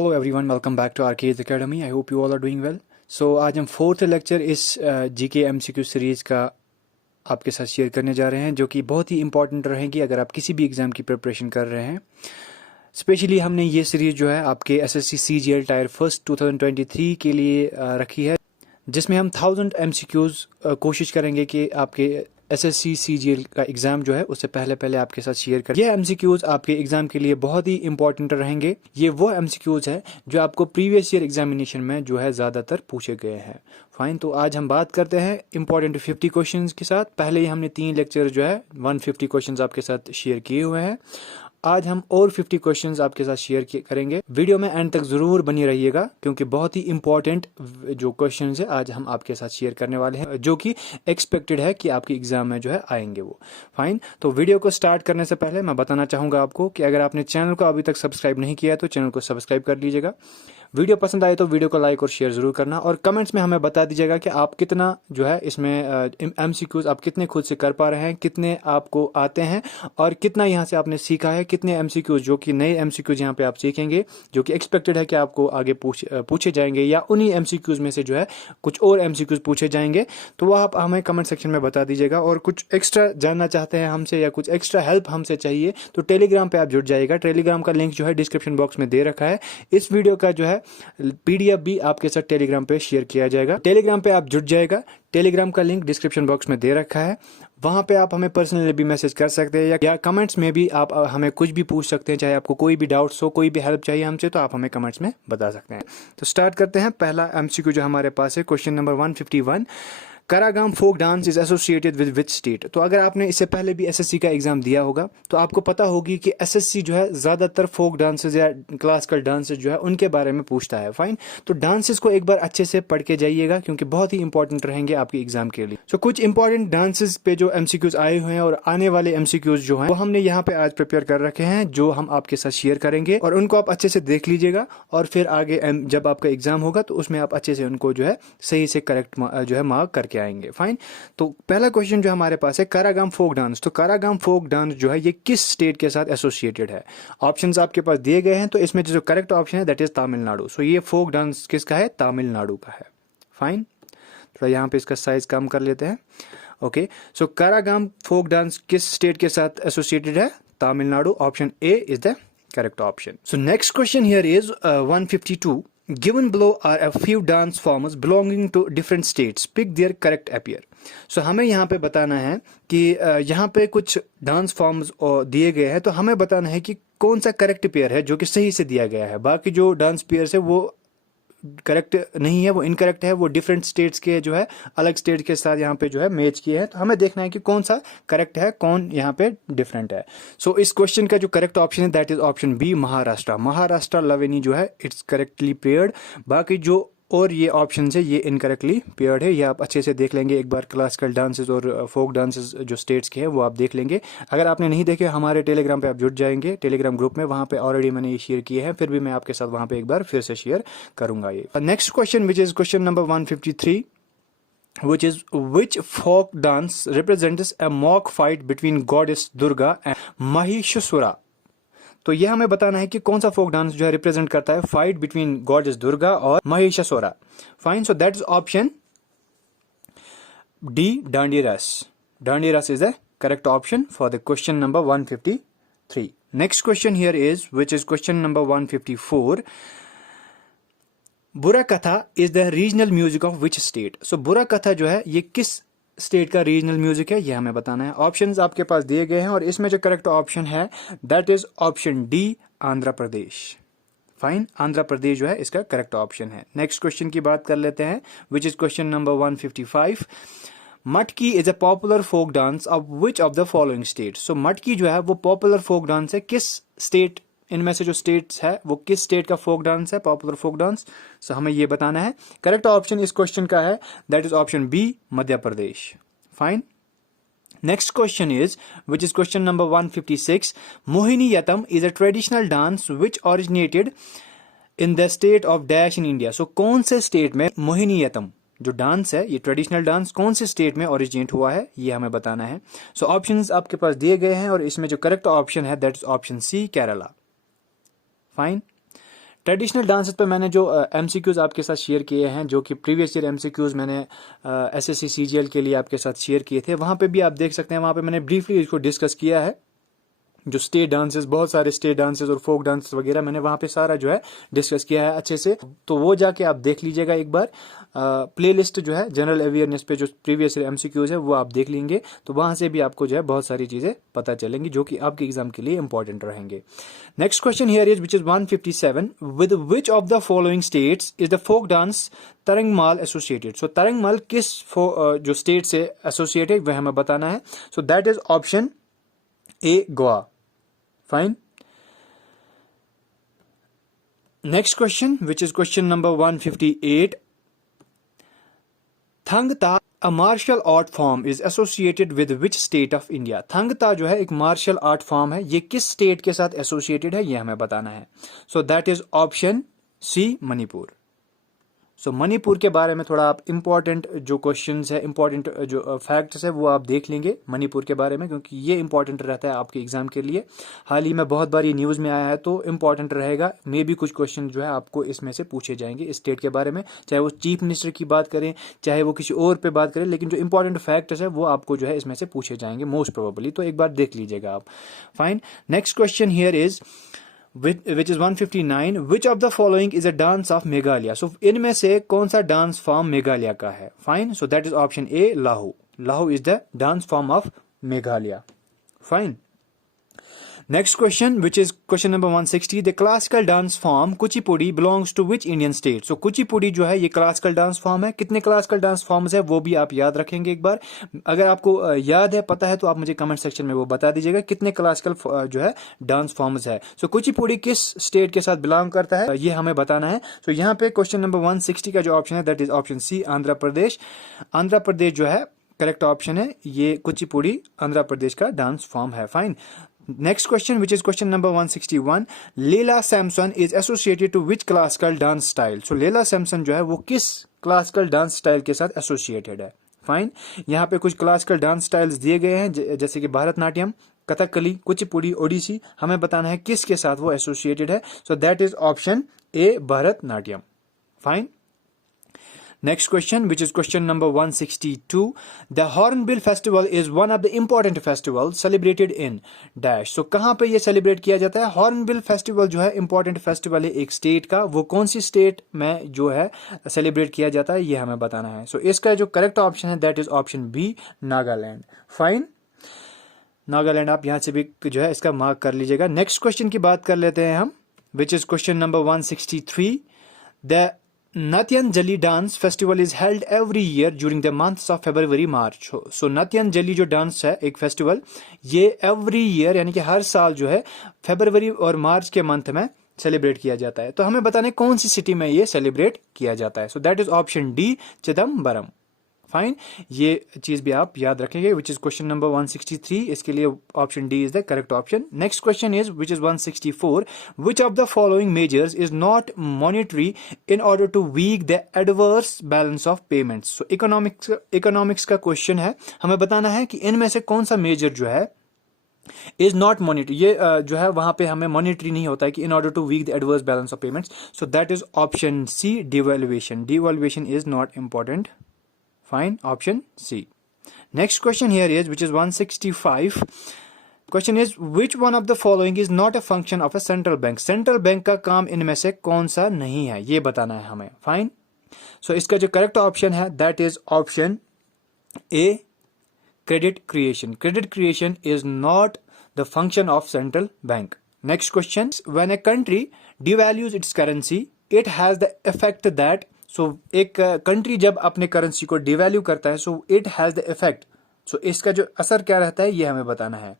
Hello everyone, welcome back to RK's academy. I hope you all are doing well. So आज हम fourth lecture इस GK MCQ series का आपके साथ share करने जा रहे हैं, जो कि बहुत ही इंपॉर्टेंट रहेगी अगर आप किसी भी एग्ज़ाम की प्रिपरेशन कर रहे हैं। स्पेशली हमने ये सीरीज़ जो है आपके एसएससी सीजीएल टायर फर्स्ट 2023 के लिए रखी है, जिसमें हम 1000 एमसीक्यूज़ कोशिश करेंगे कि आपके एसएससी सीजीएल का एग्जाम जो है उससे पहले आपके साथ शेयर कर। ये एमसीक्यूज़ आपके एग्जाम के लिए बहुत ही इंपॉर्टेंट रहेंगे। ये वो एमसीक्यूज़ है जो आपको प्रीवियस ईयर एग्जामिनेशन में जो है ज़्यादातर पूछे गए हैं। फाइन, तो आज हम बात करते हैं इंपॉर्टेंट 50 क्वेश्चंस के साथ। पहले ही हमने 3 लेक्चर जो है 150 क्वेश्चंस आपके साथ शेयर किए हुए हैं। आज हम और 50 क्वेश्चंस आपके साथ शेयर करेंगे। वीडियो में एंड तक जरूर बनी रहिएगा, क्योंकि बहुत ही इंपॉर्टेंट जो क्वेश्चंस है आज हम आपके साथ शेयर करने वाले हैं, जो कि एक्सपेक्टेड है कि आपके एग्जाम में जो है आएंगे वो। फाइन, तो वीडियो को स्टार्ट करने से पहले मैं बताना चाहूँगा आपको कि अगर आपने चैनल को अभी तक सब्सक्राइब नहीं किया है तो चैनल को सब्सक्राइब कर लीजिएगा। वीडियो पसंद आए तो वीडियो को लाइक और शेयर जरूर करना, और कमेंट्स में हमें बता दीजिएगा कि आप कितना जो है इसमें एमसीक्यूज आप कितने खुद से कर पा रहे हैं, कितने आपको आते हैं और कितना यहाँ से आपने सीखा है, कितने एमसीक्यूज जो कि नए एमसीक्यूज यहाँ पे आप सीखेंगे जो कि एक्सपेक्टेड है कि आपको आगे पूछे जाएंगे, या उन्हीं एमसीक्यूज में से जो है कुछ और एमसीक्यूज पूछे जाएंगे। तो वह आप हमें कमेंट सेक्शन में बता दीजिएगा। और कुछ एक्स्ट्रा जानना चाहते हैं हमसे या कुछ एक्स्ट्रा हेल्प हमसे चाहिए तो टेलीग्राम पे आप जुड़ जाइएगा। टेलीग्राम का लिंक जो है डिस्क्रिप्शन बॉक्स में दे रखा है। इस वीडियो का जो है पीडीएफ भी आपके साथ टेलीग्राम पे शेयर किया जाएगा। टेलीग्राम पे आप जुड़ जाएगा। टेलीग्राम का लिंक डिस्क्रिप्शन बॉक्स में दे रखा है। वहां पे आप हमें पर्सनली भी मैसेज कर सकते हैं, या कमेंट्स में भी आप हमें कुछ भी पूछ सकते हैं। चाहे आपको कोई भी डाउट्स हो, कोई भी हेल्प चाहिए हमसे, तो आप हमें कमेंट्स में बता सकते हैं। तो स्टार्ट करते हैं। पहला एमसीक्यू जो हमारे पास है, question number 151, Karagam folk dance is associated with which state. तो अगर आपने इससे पहले भी एसएससी का एग्जाम दिया होगा तो आपको पता होगी कि एसएससी जो है ज्यादातर फोक डांसेस या क्लासिकल डांसेस जो है उनके बारे में पूछता है। फाइन, तो डांसेस को एक बार अच्छे से पढ़ के जाइएगा, क्योंकि बहुत ही इंपॉर्टेंट रहेंगे आपके एग्जाम के लिए। तो कुछ इंपॉर्टेंट डांसेस पे जो एमसीक्यूज आए हुए हैं और आने वाले एमसीक्यूज जो हैं वो हमने यहाँ पे आज प्रिपेयर कर रखे हैं, जो हम आपके साथ शेयर करेंगे, और उनको आप अच्छे से देख लीजिएगा। और फिर आगे जब आपका एग्जाम होगा तो उसमें आप अच्छे से उनको जो है सही से करेक्ट जो है मार्क करके आएंगे। फाइन, तो पहला क्वेश्चन जो हमारे पास है, कारागाम फोक डांस। तो कारागाम फोक डांस जो है ये किस स्टेट के साथ एसोसिएटेड है? ऑप्शंस आपके पास दिए गए हैं, तो इसमें जो करेक्ट ऑप्शन है दैट इज तमिलनाडु। सो ये फोक डांस किसका है? तमिलनाडु का है। फाइन, थोड़ा यहाँ पे इसका साइज कम कर लेते हैं। ओके, सो कारागाम फोक डांस किस स्टेट के साथ एसोसिएटेड है? Tamil Nadu. Option A is the correct option. So next question here is 152, given below are a few dance forms belonging to different states, pick their correct appear। so हमें यहाँ पे बताना है कि यहाँ पे कुछ डांस फॉर्म्स दिए गए हैं, तो हमें बताना है कि कौन सा करेक्ट पेयर है जो कि सही से दिया गया है। बाकी जो डांस पेयर्स है वो करेक्ट नहीं है, वो इनकरेक्ट है, वो डिफरेंट स्टेट्स के जो है अलग स्टेट के साथ यहाँ पे जो है मैच किए हैं। तो हमें देखना है कि कौन सा करेक्ट है, कौन यहाँ पे डिफरेंट है। सो इस क्वेश्चन का जो करेक्ट ऑप्शन है that is option B, Maharashtra. Maharashtra Lavani जो है इट्स करेक्टली पेयर्ड। बाकी जो और ये ऑप्शन है ये इनकरेक्टली पेयर्ड है। ये आप अच्छे से देख लेंगे एक बार, क्लासिकल डांसेस और फोक डांसेस जो स्टेट्स के हैं वो आप देख लेंगे। अगर आपने नहीं देखे, हमारे टेलीग्राम पे आप जुड़ जाएंगे, टेलीग्राम ग्रुप में, वहां पे ऑलरेडी मैंने ये शेयर किए हैं, फिर भी मैं आपके साथ वहां पे एक बार फिर से शेयर करूंगा ये। Next question which is question number 153, which is which folk dance represents a mock fight between goddess Durga and Mahishasura। तो ये हमें बताना है कि कौन सा फोक डांस जो है रिप्रेजेंट करता है फाइट बिटवीन गॉडेस दुर्गा और Mahishasura. Fine, so that is option D, Dandi Ras. Dandi Ras is the correct option for the question number 153। Next question here is which is question number 154, Burra Katha is the regional music of which state. So Burra Katha जो है ये किस state का regional music है, ये हमें बताना है। ऑप्शंस आपके पास दिए गए हैं, और इसमें जो करेक्ट ऑप्शन है that is option D, Andhra Pradesh. Fine, Andhra Pradesh जो है इसका करेक्ट ऑप्शन है। नेक्स्ट क्वेश्चन की बात कर लेते हैं, which is question number 155, Matki is a popular folk dance of which of the following state. So Matki जो है वो पॉपुलर फोक डांस है किस स्टेट, इनमें से जो स्टेट्स है वो किस स्टेट का फोक डांस है, पॉपुलर फोक डांस। सो हमें ये बताना है। करेक्ट ऑप्शन इस क्वेश्चन का है that is option B, Madhya Pradesh. Fine, next question is which is question number 156, Mohiniyattam is a traditional dance which originated in the state of dash in India. So कौन से state में मोहिनीअट्टम जो डांस है, ये traditional dance कौन से स्टेट में originate हुआ है, ये हमें बताना है। सो ऑप्शंस आपके पास दिए गए हैं, और इसमें जो करेक्ट ऑप्शन है that is option C, Kerala. Fine, traditional dances पे मैंने जो एमसीक्यूज आपके साथ शेयर किए हैं, जो कि प्रीवियस ईयर एमसीक्यूज मैंने एसएससी सीजीएल के लिए आपके साथ शेयर किए थे, वहाँ पे भी आप देख सकते हैं, वहाँ पे मैंने ब्रीफली इसको डिस्कस किया है। जो स्टेट डांसेस, बहुत सारे स्टेट डांसेस और फोक डांसेस वगैरह मैंने वहाँ पे सारा जो है डिस्कस किया है अच्छे से, तो वो जाके आप देख लीजिएगा एक बार। प्लेलिस्ट जो है जनरल अवेयरनेस पे जो प्रीवियस एमसीक्यूज है वो आप देख लेंगे, तो वहाँ से भी आपको जो है बहुत सारी चीज़ें पता चलेंगी जो कि आपके एग्जाम के लिए इंपॉर्टेंट रहेंगे। Next question here is which is 157, with which of the following states is the folk dance Tarangamel associated. So Tarangamel किस जो स्टेट से एसोसिएटेड वह हमें बताना है। So that is option A Goa. Fine. Next question, which is question number 158. Thang Ta, a martial art form, is associated with which state of India? Thang Ta जो है एक martial art form है, ये किस state के साथ associated है ये हमें बताना है। So that is option C, Manipur. सो मणिपुर के बारे में थोड़ा आप इंपॉर्टेंट जो क्वेश्चंस है, इंपॉर्टेंट जो फैक्ट्स है वो आप देख लेंगे मणिपुर के बारे में, क्योंकि ये इंपॉर्टेंट रहता है आपके एग्जाम के लिए। हाल ही में बहुत बार ये न्यूज़ में आया है, तो इंपॉर्टेंट रहेगा। मे भी कुछ क्वेश्चन जो है आपको इसमें से पूछे जाएंगे इस स्टेट के बारे में, चाहे वो चीफ मिनिस्टर की बात करें, चाहे वो किसी और पे बात करें, लेकिन जो इंपॉर्टेंट फैक्ट्स है वो आपको जो है इसमें से पूछे जाएंगे मोस्ट प्रोबेबली, तो एक बार देख लीजिएगा आप। Fine. Next question here is which is 159, which of the following is a dance of Meghalaya? So इनमें से कौन सा डांस फॉर्म मेघालय का है? Fine. So that is option ए, लाहू। लाहू is the dance form of Meghalaya. Fine. Next question, which is question number 160, the classical dance form Kuchipudi belongs to which Indian state? So Kuchipudi जो है ये क्लासिकल डांस फॉर्म है। कितने classical dance forms है वो भी आप याद रखेंगे एक बार। अगर आपको याद है, पता है, तो आप मुझे कमेंट सेक्शन में वो बता दीजिएगा कितने क्लासिकल जो है डांस फॉर्म्स है। सो कुचिपुड़ी किस स्टेट के साथ बिलोंग करता है ये हमें बताना है। सो यहाँ पे क्वेश्चन नंबर 160 का जो ऑप्शन है that is option C, Andhra Pradesh. Andhra Pradesh जो है करेक्ट ऑप्शन है, ये कुचिपुड़ी आंध्र प्रदेश का डांस फॉर्म है। Fine. Next question, which is question number 161, Leela Samson is associated to which classical dance style? So Leela Samson जो है वो किस क्लासिकल डांस स्टाइल के साथ एसोसिएटेड है। फाइन। यहाँ पे कुछ क्लासिकल डांस स्टाइल्स दिए गए हैं, जैसे कि भारतनाट्यम, कथकली, कुचिपुड़ी, ओडिसी। हमें बताना है किसके साथ वो एसोसिएटेड है। So that is option A, Bharatanatyam. Fine. Next question, which is question number 162. The Hornbill Festival is one of the important festivals celebrated in dash. So कहाँ पे ये सेलिब्रेट किया जाता है? Hornbill Festival जो है important festival है एक स्टेट का, वो कौन सी स्टेट में जो है सेलिब्रेट किया जाता है ये हमें बताना है। So इसका जो करेक्ट ऑप्शन है that is option B, Nagaland. Fine. Nagaland आप यहाँ से भी जो है इसका मार्क कर लीजिएगा। नेक्स्ट क्वेश्चन की बात कर लेते हैं हम, which is question number 163. The Natyanjali dance festival is held every year during the months of February March. So Natyanjali जो डांस है एक फेस्टिवल, ये एवरी ईयर यानी कि हर साल जो है फरवरी और मार्च के मंथ में सेलिब्रेट किया जाता है। तो हमें बताना है कौन सी सिटी में ये सेलिब्रेट किया जाता है। So that is option D, Chidambaram. Fine. ये चीज भी आप याद रखेंगे, विच इज क्वेश्चन नंबर 163। इसके लिए option D is the correct option. Next question is which is 164, which of the following measures is not monetary in order to weak the adverse balance of payments. So economics का question है, हमें बताना है कि इनमें से कौन सा मेजर जो है इज नॉट मॉनिटरी, ये जो है वहां पे हमें मॉनिटरी नहीं होता है कि in order to weak the adverse balance of payments. So that is option C, devaluation. Devaluation is not important. Fine, option C. Next question here is, which is 165. Question is, which one of the following is not a function of a central bank? Central bank का काम इनमें से कौन सा नहीं है ये बताना है हमें। Fine. So इसका जो correct option है that is option A, credit creation. Credit creation is not the function of central bank. Next question, when a country devalues its currency, it has the effect that एक country जब अपने currency को devalue करता है, it has the effect. इसका जो असर क्या रहता है ये हमें बताना है।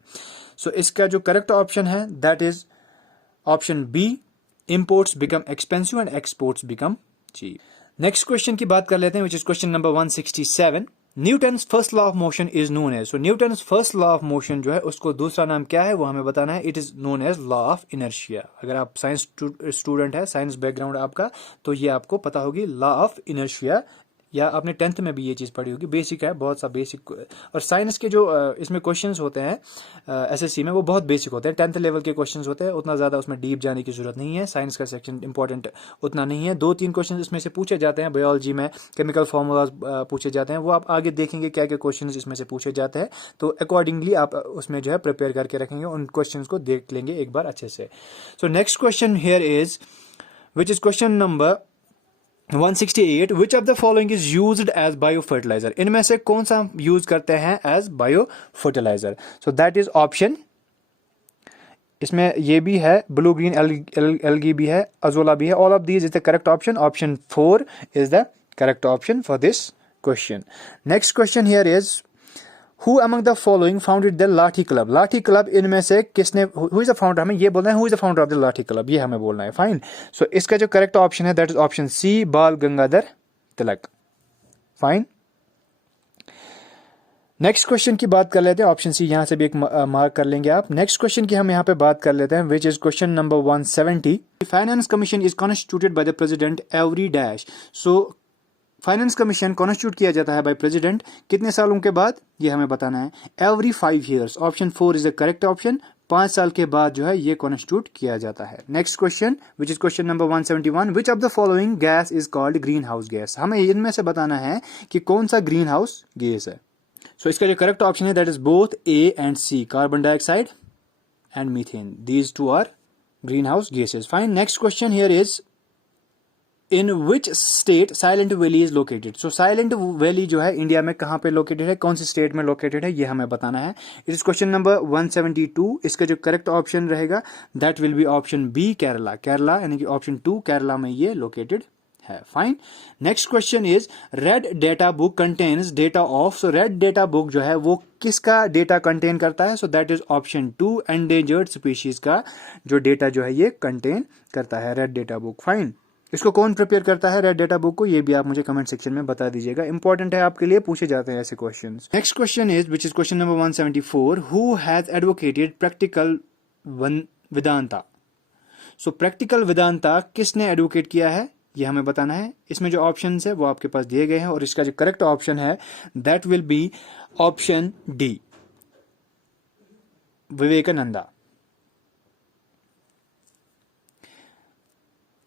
इसका जो करेक्ट ऑप्शन है that is option B, imports become expensive and exports become cheap. Next question की बात कर लेते हैं, which is question number 167। Newton's first law of motion is known as. Newton's first law of motion जो है उसको दूसरा नाम क्या है वो हमें बताना है। It is known as law of inertia. अगर आप साइंस स्टूडेंट है, साइंस बैकग्राउंड आपका, तो ये आपको पता होगी लॉ ऑफ इनर्शिया या आपने 10th में भी ये चीज़ पढ़ी होगी, बेसिक है, बहुत सा बेसिक। और साइंस के जो इसमें क्वेश्चंस होते हैं एसएससी में, वो बहुत बेसिक होते हैं, 10th लेवल के क्वेश्चंस होते हैं, उतना ज़्यादा उसमें डीप जाने की जरूरत नहीं है। साइंस का सेक्शन इंपॉर्टेंट उतना नहीं है। 2-3 क्वेश्चन इसमें से पूछे जाते हैं। बायोलॉजी में केमिकल फार्मूलाज पूछे जाते हैं, वो आप आगे देखेंगे क्या क्या क्वेश्चन इसमें से पूछे जाते हैं, तो अकॉर्डिंगली आप उसमें जो है प्रिपेयर करके रखेंगे, उन क्वेश्चन को देख लेंगे एक बार अच्छे से। So next question here is which is question number 168, which of the following is used as bio fertiliser. इनमें से कौन सा यूज करते हैं as bio fertiliser? So that is option, इसमें ये भी है, ब्लू ग्रीन एल्गी भी है, अजोला भी है। All of these is the correct option. Option 4 is the correct option for this question. Next question here is who among the following founded the लाठी club. लाठी क्लब इनमें से किसने, who is the founder, हमें ये बोलना है who is the founder of the लाठी क्लब, ये हमें बोलना है। फाइन। सो इसका जो करेक्ट ऑप्शन है दैट इज ऑप्शन सी, बाल गंगाधर तिलक। फाइन। नेक्स्ट क्वेश्चन की बात कर लेते हैं। ऑप्शन सी यहां से भी एक मार्क कर लेंगे आप। नेक्स्ट क्वेश्चन की हम यहां पे बात कर लेते हैं, which is question number 170। Finance commission is constituted by the president every dash. So finance commission constitute किया जाता है बाय प्रेसिडेंट कितने सालों के बाद, ये हमें बताना है। Every 5 years। Option 4 is the correct option. 5 साल के बाद जो है ये कॉन्स्टिट्यूट किया जाता है। Next question which is question number 171, which of the following gas is called green house gas. हमें इनमें से बताना है कि कौन सा ग्रीन हाउस गैस है। सो इसका जो करेक्ट ऑप्शन है that is both A and C, carbon dioxide and methane, these two are greenhouse gases. Fine. Next question here is in which state Silent Valley is located. So Silent Valley जो है India में कहां पे located है, कौन सी state में located है, ये हमें बताना है। It is question number 172। इसका जो करेक्ट ऑप्शन रहेगा that will be option B, Kerala. Kerala यानी कि ऑप्शन 2 केरला में ये लोकेटेड है। Fine. Next question is Red Data Book contains data of. So Red Data Book जो है वो किसका डेटा कंटेन करता है? So that is option 2 endangered species का जो डेटा जो है ये कंटेन करता है, रेड डेटा बुक। फाइन। इसको कौन प्रिपेयर करता है रेड डेटा बुक को, ये भी आप मुझे कमेंट सेक्शन में बता दीजिएगा, इंपॉर्टेंट है आपके लिए, पूछे जाते हैं ऐसे questions. Next question is which is question number 174, who has advocated practical Vedanta. So practical Vedanta किसने एडवोकेट किया है, ये हमें बताना है। इसमें जो ऑप्शन है वो आपके पास दिए गए हैं और इसका जो करेक्ट ऑप्शन है that will be option D, Vivekananda.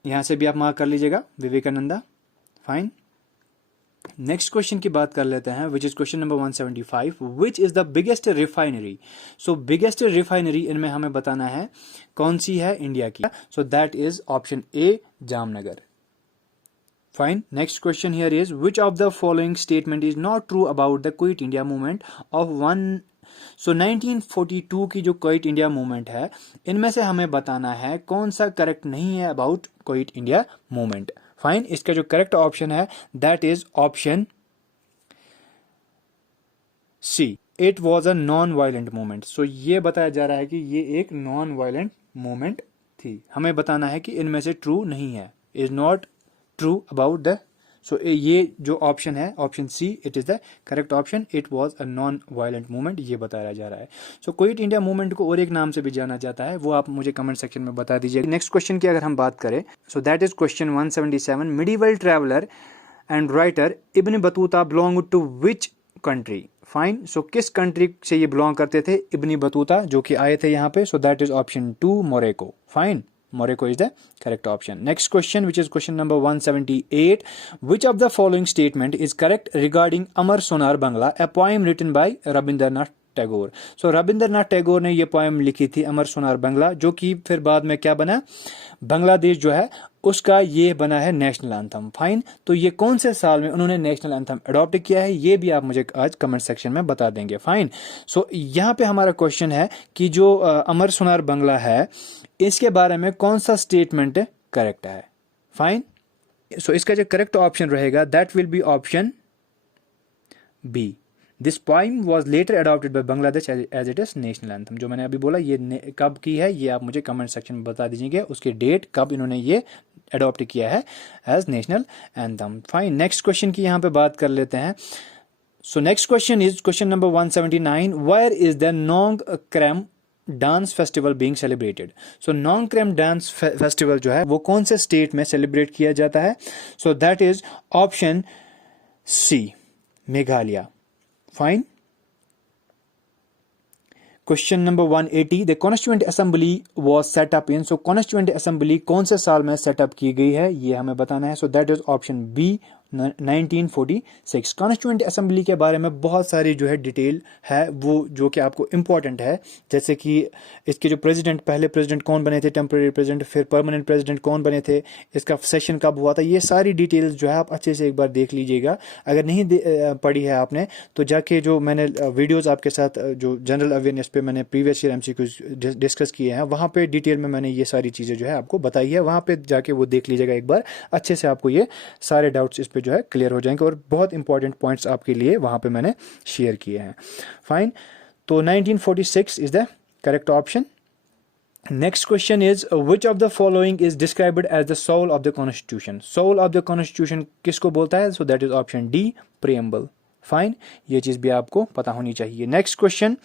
यहां से भी आप मार्क कर लीजिएगा, विवेकानंदा। फाइन। नेक्स्ट क्वेश्चन की बात कर लेते हैं which is question number 175, which is the biggest refinery. So biggest refinery इनमें हमें बताना है कौन सी है इंडिया की। सो that is option A, Jamnagar. Fine. Next question here is which of the following statement is not true about the quit India movement of 1942 की जो quit India movement है, इनमें से हमें बताना है कौन सा करेक्ट नहीं है about quit India movement. Fine. इसका जो करेक्ट ऑप्शन है that is option C, it was a non violent movement. So ये बताया जा रहा है कि ये एक नॉन वायलेंट मूवमेंट थी। हमें बताना है कि इनमें से ट्रू नहीं है, is not true about the. So ये जो ऑप्शन है option C, it is the correct option, it was a non violent movement, ये बताया जा रहा है। सो क्विट इंडिया मूवमेंट को और एक नाम से भी जाना जाता है, वो आप मुझे कमेंट सेक्शन में बता दीजिए। नेक्स्ट क्वेश्चन की अगर हम बात करें, so that is question 177, medieval traveller and writer Ibn Battuta belong to which country. Fine. So किस कंट्री से ये बिलोंग करते थे इब्न बतूता, जो कि आए थे यहाँ पे। सो that is option 2, Morocco. Fine. Morocco is the correct option. Next question, which is question number 178. Which of the following statement is correct regarding Amar Sonar Bangla, a poem written by Rabindranath Tagore. So Rabindranath Tagore ने ये poem लिखी थी अमर सोनार बंगला, जो कि फिर बाद में क्या बना, बांग्लादेश जो है उसका ये बना है नेशनल एंथम। फाइन। तो ये कौन से साल में उन्होंने नेशनल एंथम अडॉप्ट किया है, ये भी आप मुझे आज कमेंट सेक्शन में बता देंगे। फाइन। सो यहाँ पे हमारा क्वेश्चन है कि जो अमर सोनार बंगला है इसके बारे में कौन सा स्टेटमेंट करेक्ट है। फाइन। सो इसका जो करेक्ट ऑप्शन रहेगा that will be option B, this poem was later adopted by Bangladesh as it is national anthem. जो मैंने अभी बोला ये कब की है, ये आप मुझे कमेंट सेक्शन में बता दीजिएगा, उसके डेट कब इन्होंने ये अडॉप्ट किया है as national anthem. Fine. Next question की यहाँ पे बात कर लेते हैं। So next question is question number 179, where is the Nongkrem dance festival being celebrated. So Nongkrem dance festival जो है वो कौन से स्टेट में सेलिब्रेट किया जाता है। So that is option C Meghalaya. Fine. Question number 180, the constituent assembly was set up in, so constituent assembly कौन से साल में सेटअप की गई है ये हमें बताना है। So that is option B 1946। Constituent assembly के बारे में बहुत सारी जो है डिटेल है वो जो कि आपको इंपॉर्टेंट है, जैसे कि इसके जो प्रेसिडेंट, पहले प्रेसिडेंट कौन बने थे, टेम्परेरी प्रेसिडेंट, फिर परमानेंट प्रेसिडेंट कौन बने थे, इसका सेशन कब हुआ था, ये सारी डिटेल्स जो है आप अच्छे से एक बार देख लीजिएगा। अगर नहीं पढ़ी है आपने तो जाके जो मैंने वीडियोज़ आपके साथ जो जनरल अवेयरनेस पे मैंने प्रीवियस ईयर MCQs डिस्कस किए हैं वहाँ पे डिटेल में मैंने ये सारी चीज़ें जो है आपको बताई है, वहाँ पे जाके वो देख लीजिएगा एक बार, अच्छे से आपको ये सारे डाउट्स इस पे जो है क्लियर हो जाएंगे और बहुत इंपॉर्टेंट पॉइंट्स आपके लिए वहाँ पे मैंने शेयर किए हैं। फाइन, तो 1946 is the correct option. Next question is which of the following is described as the soul of the constitution? Soul of the constitution किसको बोलता है? So that is option D, preamble. Fine, ये चीज भी आपको पता होनी चाहिए। Next question,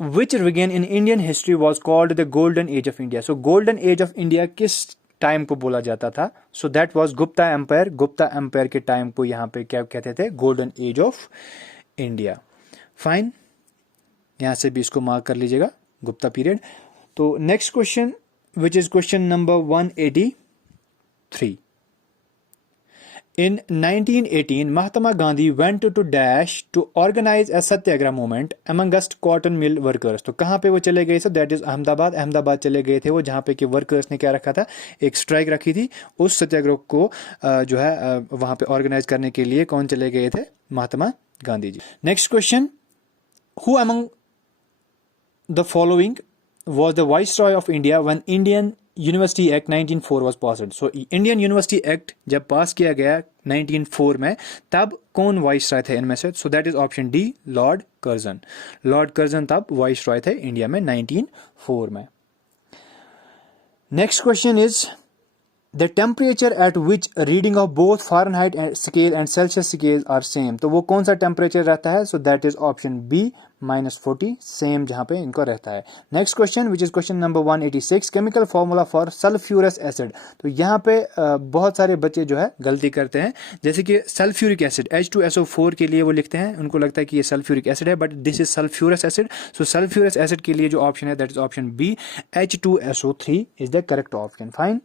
which region in Indian history was called the golden age of India? So golden age of India किस टाइम को बोला जाता था? So that was Gupta empire. Gupta empire के टाइम को यहाँ पे क्या कहते थे? Golden age of India. Fine, यहाँ से भी इसको मार्क कर लीजिएगा, गुप्ता पीरियड। तो next question which is question number 183। In 1918, Mahatma Gandhi went to Dash to organize a Satyagraha movement amongst cotton mill workers. तो कहाँ पे वो चले गए थे? That is Ahmedabad. अहमदाबाद चले गए थे वो, जहाँ पे कि वर्कर्स ने क्या रखा था? एक स्ट्राइक रखी थी। उस सत्याग्रह को जो है वहाँ पे ऑर्गेनाइज करने के लिए कौन चले गए थे? Mahatma Gandhi ji. Next question, who among the following was the Viceroy of India when Indian University Act 1904 was passed? So Indian University Act जब पास किया गया 1904 में, तब कौन वाइसरॉय थे इनमें से? So that is option D, Lord Curzon. Lord Curzon तब वाइसरॉय थे इंडिया में 1904 में। Next question is the temperature at which reading of both Fahrenheit scale and Celsius scale are same. तो वो कौन सा टेम्परेचर रहता है? So that is option B, -40, same जहां पे इनको रहता है। Next question which is question number 186, chemical formula for sulphurous acid. तो यहाँ पे बहुत सारे बच्चे जो है गलती करते हैं, जैसे कि सल्फ्यूरिक एसिड H2SO4 के लिए वो लिखते हैं, उनको लगता है कि ये सल्फ्यूरिक एसिड है, but this is sulphurous acid. So sulphurous acid के लिए जो ऑप्शन है that is option B, H2SO3 is the correct option. Fine.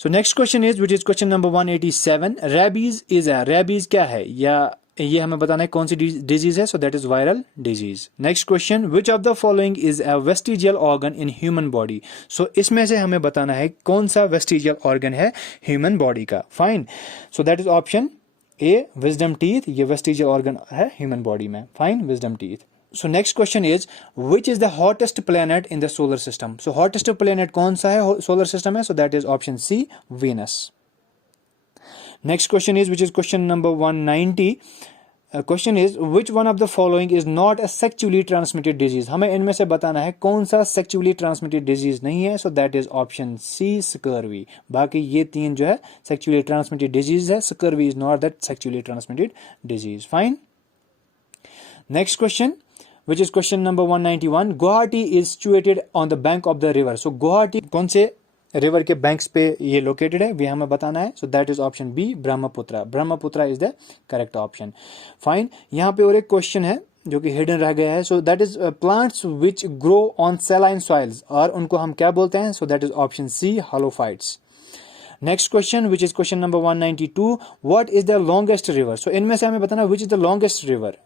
So next question is which is question number 187, rabies is a, rabies क्या है या ये हमें बताना है कौन सी डिजीज है? So that is viral disease. Next question, which of the following is a vestigial organ in human body? So इसमें से हमें बताना है कौन सा वेस्टिजियल ऑर्गन है ह्यूमन बॉडी का। Fine, so that is option A, wisdom teeth. ये वेस्टिजियल ऑर्गन है ह्यूमन बॉडी में। Fine, wisdom teeth. So next question is which is the hottest planet in the solar system? So hottest planet कौन सा है solar system में? So that is option C, Venus. Next question is which is question number 190. Question is which one of the following is not a sexually transmitted disease? हमें इनमें से बताना है कौन सा sexually transmitted disease नहीं है। So that is option C, scurvy। बाकी ये तीन जो है sexually transmitted disease है, scurvy is not that sexually transmitted disease. Fine. Next question, which is question number 191. Guwahati is situated on the bank of the river. So Guwahati कौन से river के banks पे ये लोकेटेड है, ये हमें बताना है। So that is option B, Brahmaputra. Brahmaputra is the correct option. Fine, यहाँ पे और एक क्वेश्चन है जो कि हिडन रह गया है। So that is plants which grow on saline soils, और उनको हम क्या बोलते हैं? So that is option C, halophytes. Next question which is question number 192. What is the longest river? So इनमें से हमें बताना which is the longest river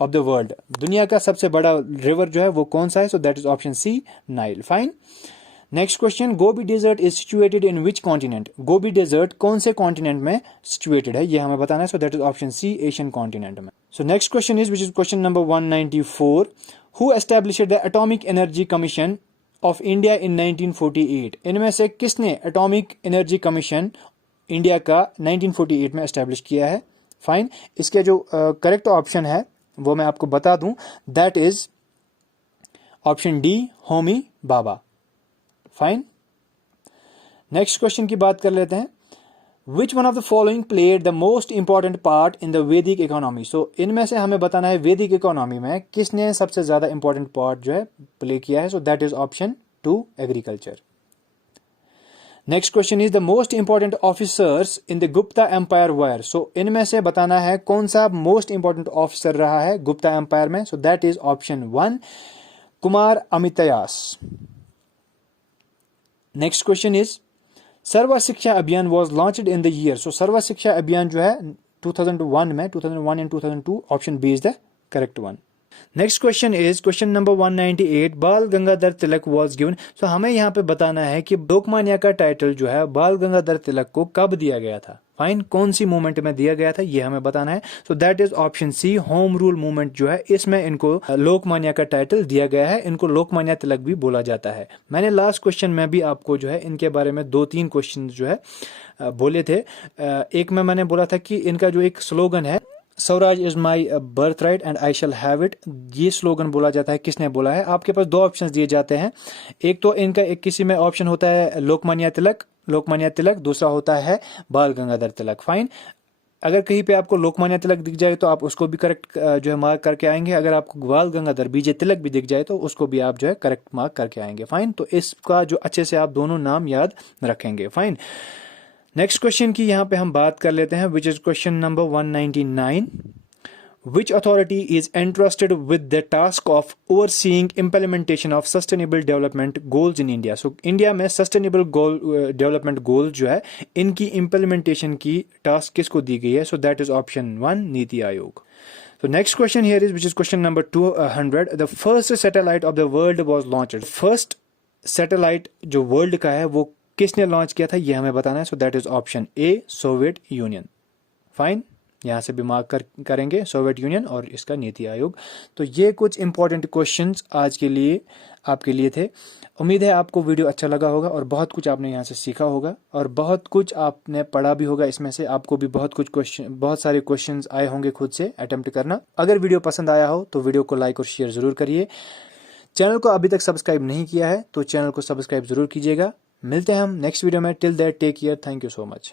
of the world. दुनिया का सबसे बड़ा रिवर जो है वो कौन सा है? So that is option C, Nile. Fine. Next question, Gobi desert is situated in which continent? Gobi desert कौन से कॉन्टिनेंट में सिचुएटेड है, ये हमें बताना है। So that is option C, Asian continent में। So next question is which is question number 194. Who established the atomic energy commission of India in 1948? इनमें से किसने एटॉमिक एनर्जी कमीशन इंडिया का 1948 में एस्टैब्लिश किया है? फाइन, इसके जो करेक्ट ऑप्शन है वो मैं आपको बता दूं, that is option D, Homi Baba. Fine. Next question की बात कर लेते हैं। Which one of the following played the most important part in the वैदिक इकोनॉमी? सो इनमें से हमें बताना है वैदिक इकोनॉमी में किसने सबसे ज्यादा इंपॉर्टेंट पार्ट जो है प्ले किया है। So that is option 2, agriculture. Next question is the most important officers in the Gupta empire were. So इनमें से बताना है कौन सा मोस्ट इंपॉर्टेंट ऑफिसर रहा है गुप्ता एम्पायर में। So that is option 1 Kumar Amatyas. Next question is Sarva Shiksha Abhiyan was launched in the year. So Sarva Shiksha Abhiyan जो है 2001 में, 2001 and 2002, option B is the correct one. Next question is question number 198 Bal Gangadhar Tilak was given. So हमें यहाँ पे बताना है कि लोकमान्य का टाइटल जो है बाल गंगाधर तिलक को कब दिया गया था। फाइन, कौन सी मूवमेंट में दिया गया था ये हमें बताना है। So that is option C home rule movement जो है, इसमें इनको लोकमान्य का टाइटल दिया गया है। इनको लोकमान्य तिलक भी बोला जाता है। मैंने लास्ट क्वेश्चन में भी आपको जो है इनके बारे में 2-3 क्वेश्चन जो है बोले थे। एक में मैंने बोला था कि इनका जो एक स्लोगन है Swaraj is my birth right and I shall have it, ये स्लोगन बोला जाता है। किसने बोला है? आपके पास 2 ऑप्शंस दिए जाते हैं। एक तो इनका एक किसी में ऑप्शन होता है लोकमान्य तिलक, दूसरा होता है बाल गंगाधर तिलक। फाइन, अगर कहीं पे आपको लोकमान्य तिलक दिख जाए तो आप उसको भी करेक्ट जो है मार्क करके आएंगे। अगर आपको बाल गंगाधर बीजे तिलक भी दिख जाए तो उसको भी आप जो है करेक्ट मार्क करके आएंगे। फाइन, तो इसका जो अच्छे से आप दोनों नाम याद रखेंगे। फाइन, नेक्स्ट क्वेश्चन की यहाँ पे हम बात कर लेते हैं, which is question number 199। Which authority is entrusted with the task of overseeing implementation of sustainable development goals in India? So India में sustainable goal development goals जो है इनकी implementation की task किसको दी गई है? So that is option 1 NITI Aayog. So next question here is which is question number 200. The first satellite of the world was launched. First satellite जो world का है वो किसने लॉन्च किया था ये हमें बताना है। So that is option A Soviet union. Fine, यहां से भी मार्क करेंगे सोवियत यूनियन और इसका नीति आयोग। तो ये कुछ इंपॉर्टेंट क्वेश्चंस आज के लिए आपके लिए थे। उम्मीद है आपको वीडियो अच्छा लगा होगा और बहुत कुछ आपने यहाँ से सीखा होगा और बहुत कुछ आपने पढ़ा भी होगा। इसमें से आपको भी बहुत सारे क्वेश्चंस आए होंगे खुद से अटेम्प्ट करना। अगर वीडियो पसंद आया हो तो वीडियो को लाइक और शेयर जरूर करिए। चैनल को अभी तक सब्सक्राइब नहीं किया है तो चैनल को सब्सक्राइब जरूर कीजिएगा। मिलते हैं हम नेक्स्ट वीडियो में। Till that take care, thank you so much.